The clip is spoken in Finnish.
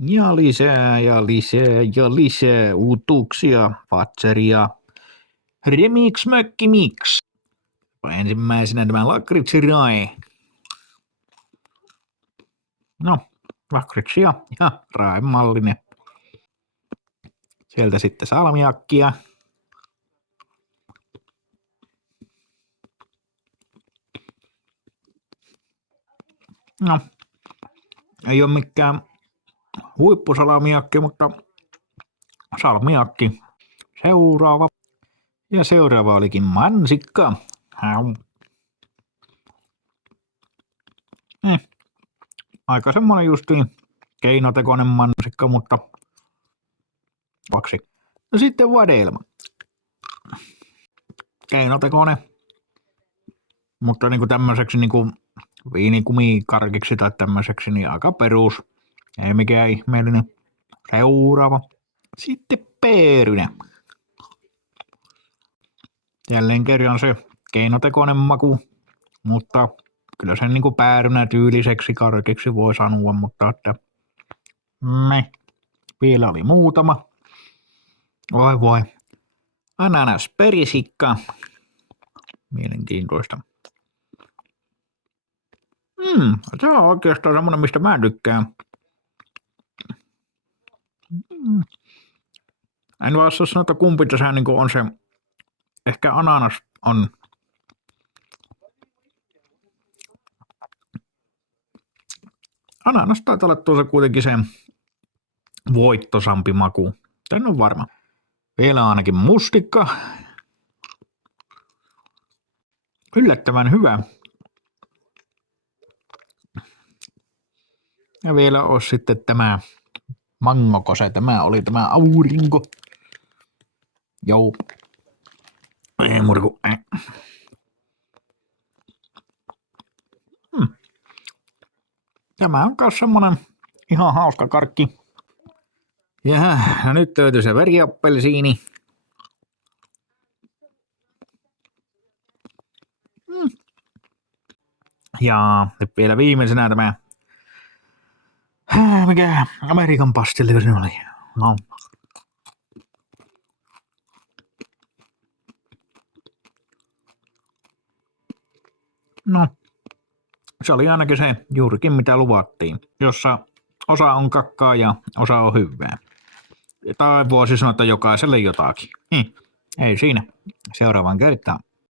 Ja lisää ja lisää ja lisää uutuuksia, Fatseria. Remix Mökki Mix. Ensimmäisenä tämä lakritsirae. No, lakritsia ja raemallinen. Sieltä sitten salmiakkia. No, ei ole mikään huippusalmiakki, mutta salmiakki. Seuraava. Ja seuraava olikin mansikka. Aika semmonen justiin keinotekoinen mansikka, mutta vaksi. No sitten vadelma. Keinotekoinen. Mutta niinku tämmöiseksi niinku viinikumikarkiksi tai tämmöiseksi niin aika perus. Ei mikään ihmeellinen. Seuraava. Sitten peerynä. Jälleen kerran se keinotekoinen maku, mutta kyllä sen niinku päärynä tyyliseksi karkiksi voi sanoa, mutta että vielä oli muutama. Voi. Ananasperisikka. Mielenkiintoista. Se on oikeastaan semmonen, mistä mä tykkään. En vaan sanoa, että kumpi tässä niinku on se. Ehkä ananas on. Ananas taitaa olla tuossa kuitenkin se voittosampi maku. En ole varma. Vielä on ainakin mustikka. Yllättävän hyvä. Ja vielä on sitten tämä mangokose. Tämä oli tämä aurinko. Joo. Ei muuta kuin. Tämä on myös semmonen ihan hauska karkki. Ja nyt löytyi se veriappelsiini. Ja nyt vielä viimeisenä tämä. Mikä Amerikan pastilli se oli? No, se oli ainakin se juurikin mitä luvattiin, jossa osa on kakkaa ja osa on hyvää. Tai voisi sanoa, että jokaiselle jotakin. Ei siinä. Seuraavaan kertaan.